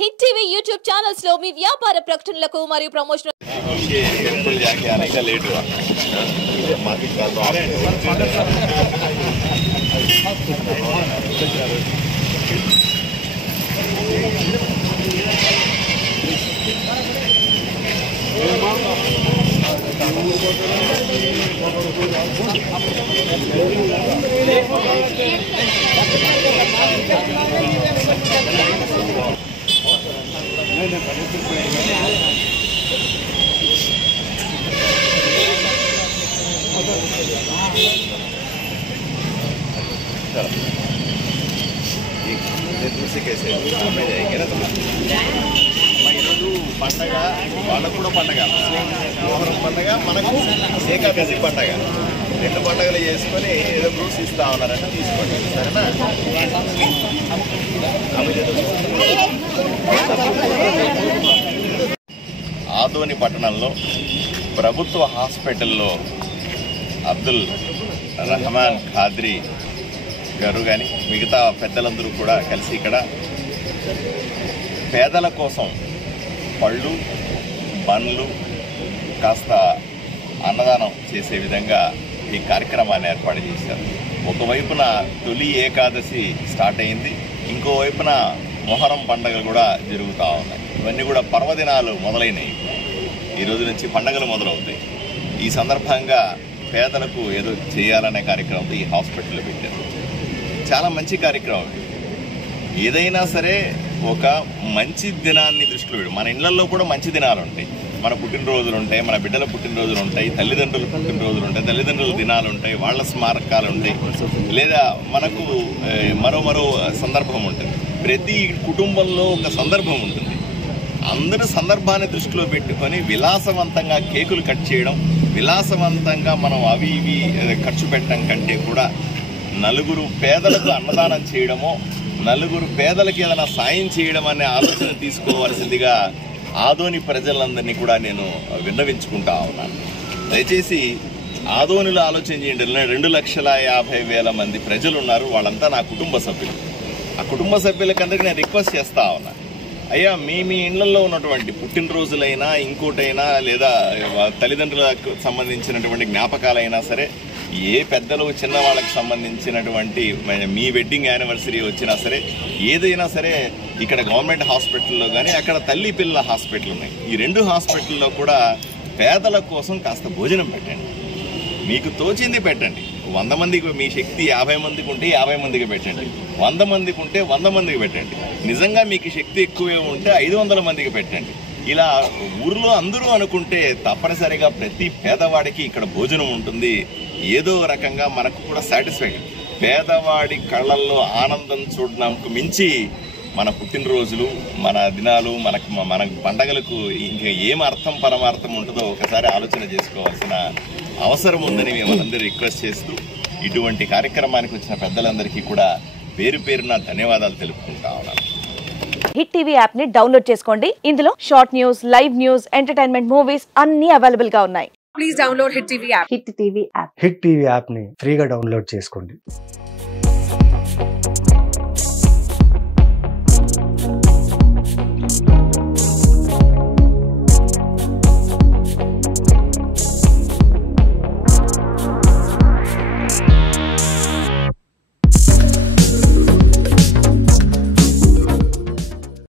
Hit TV YouTube channels లో మీ వ్యాపార ప్రకటనలకు మరియు ప్రమోషన్ दूसरे कैसे सामने जाएंगे ना ఈరోజు పండగ వాళ్ళకు కూడా పండగ మోహరం పండగ మనకు ఏకాదశి పండగ రెండు పండుగలు చేసుకొని ఏదో ఫ్రూట్స్ ఇస్తా ఉన్నారంటే తీసుకోండి సరేనా. ఆదోని పట్టణంలో ప్రభుత్వ హాస్పిటల్లో అబ్దుల్ రహమాన్ ఖాద్రీ గారు కానీ మిగతా పెద్దలందరూ కూడా కలిసి ఇక్కడ పేదల కోసం పళ్ళు బండ్లు కాస్త అన్నదానం చేసే విధంగా ఈ కార్యక్రమాన్ని ఏర్పాటు చేశారు. ఒకవైపున తొలి ఏకాదశి స్టార్ట్ అయింది, ఇంకోవైపున మొహరం పండుగలు కూడా జరుగుతూ ఉన్నాయి. ఇవన్నీ కూడా పర్వదినాలు మొదలైనవి. ఈరోజు నుంచి పండుగలు మొదలవుతాయి. ఈ సందర్భంగా పేదలకు ఏదో చేయాలనే కార్యక్రమంతో ఈ హాస్పిటల్లో పెట్టారు. చాలా మంచి కార్యక్రమం. ఏదైనా సరే ఒక మంచి దినాన్ని దృష్టిలో పెట్టి, మన ఇళ్లలో కూడా మంచి దినాలు ఉంటాయి. మన పుట్టినరోజులు ఉంటాయి, మన బిడ్డల పుట్టినరోజులు ఉంటాయి, తల్లిదండ్రుల పుట్టినరోజులు ఉంటాయి, తల్లిదండ్రుల దినాలు ఉంటాయి, వాళ్ళ స్మారకాలు ఉంటాయి, లేదా మనకు మరో సందర్భం ఉంటుంది. ప్రతి కుటుంబంలో ఒక సందర్భం ఉంటుంది. అందరి సందర్భాన్ని దృష్టిలో పెట్టుకొని విలాసవంతంగా కేకులు కట్ చేయడం, విలాసవంతంగా మనం అవి ఇవి ఖర్చు పెట్టడం కంటే కూడా నలుగురు పేదలకు అన్నదానం చేయడమో, నలుగురు పేదలకు ఏదైనా సాయం చేయడం అనే ఆలోచన తీసుకోవాల్సిందిగా ఆదోని ప్రజలందరినీ కూడా నేను విన్నవించుకుంటా ఉన్నాను. దయచేసి ఆదోనిలో ఆలోచన చేయండి. 2,50,000 మంది ప్రజలు ఉన్నారు. వాళ్ళంతా నా కుటుంబ సభ్యులు. ఆ కుటుంబ సభ్యులకందరికీ నేను రిక్వెస్ట్ చేస్తా ఉన్నా, అయ్యా మీ ఇళ్లలో ఉన్నటువంటి పుట్టినరోజులైనా ఇంకోటైనా లేదా తల్లిదండ్రులకు సంబంధించినటువంటి జ్ఞాపకాలైనా సరే, ఏ పెద్దలు చిన్న వాళ్ళకి సంబంధించినటువంటి మీ వెడ్డింగ్ యానివర్సరీ వచ్చినా సరే, ఏదైనా సరే ఇక్కడ గవర్నమెంట్ హాస్పిటల్లో కానీ అక్కడ తల్లి పిల్లల హాస్పిటల్ ఉన్నాయి. ఈ రెండు హాస్పిటల్లో కూడా పేదల కోసం కాస్త భోజనం పెట్టండి. మీకు తోచింది పెట్టండి. 100 మందికి మీ శక్తి 50 మందికి ఉంటే 50 మందికి పెట్టండి. 100 మందికి ఉంటే 100 మందికి పెట్టండి. నిజంగా మీకు శక్తి ఎక్కువే ఉంటే 500 మందికి పెట్టండి. ఇలా ఊర్లో అందరూ అనుకుంటే తప్పనిసరిగా ప్రతి పేదవాడికి ఇక్కడ భోజనం ఉంటుంది. ఏదో రకంగా మనకు కూడా సాటిస్ఫైడ్. పేదవాడి కళ్ళల్లో ఆనందం చూడడానికి మించి మన పుట్టినరోజులు, మన దినాలు, మన పండగలకు ఇంకా ఏం అర్థం పరమార్థం ఉంటుందో ఒకసారి ఆలోచన చేసుకోవాల్సిన అవసరం ఉందని మేమందరూ రిక్వెస్ట్ చేస్తూ, ఇటువంటి కార్యక్రమానికి వచ్చిన పెద్దలందరికీ కూడా పేరు పేరున ధన్యవాదాలు తెలుపుకుంటా ఉన్నాను. హిట్ టీవీ యాప్ ని డౌన్లోడ్ చేసుకోండి. ఇందులో short news, live news, entertainment movies అన్ని అవైలబుల్ గా ఉన్నాయి. Please download hit TV app. Hit TV app ని ఫ్రీగా డౌన్లోడ్ చేసుకోండి.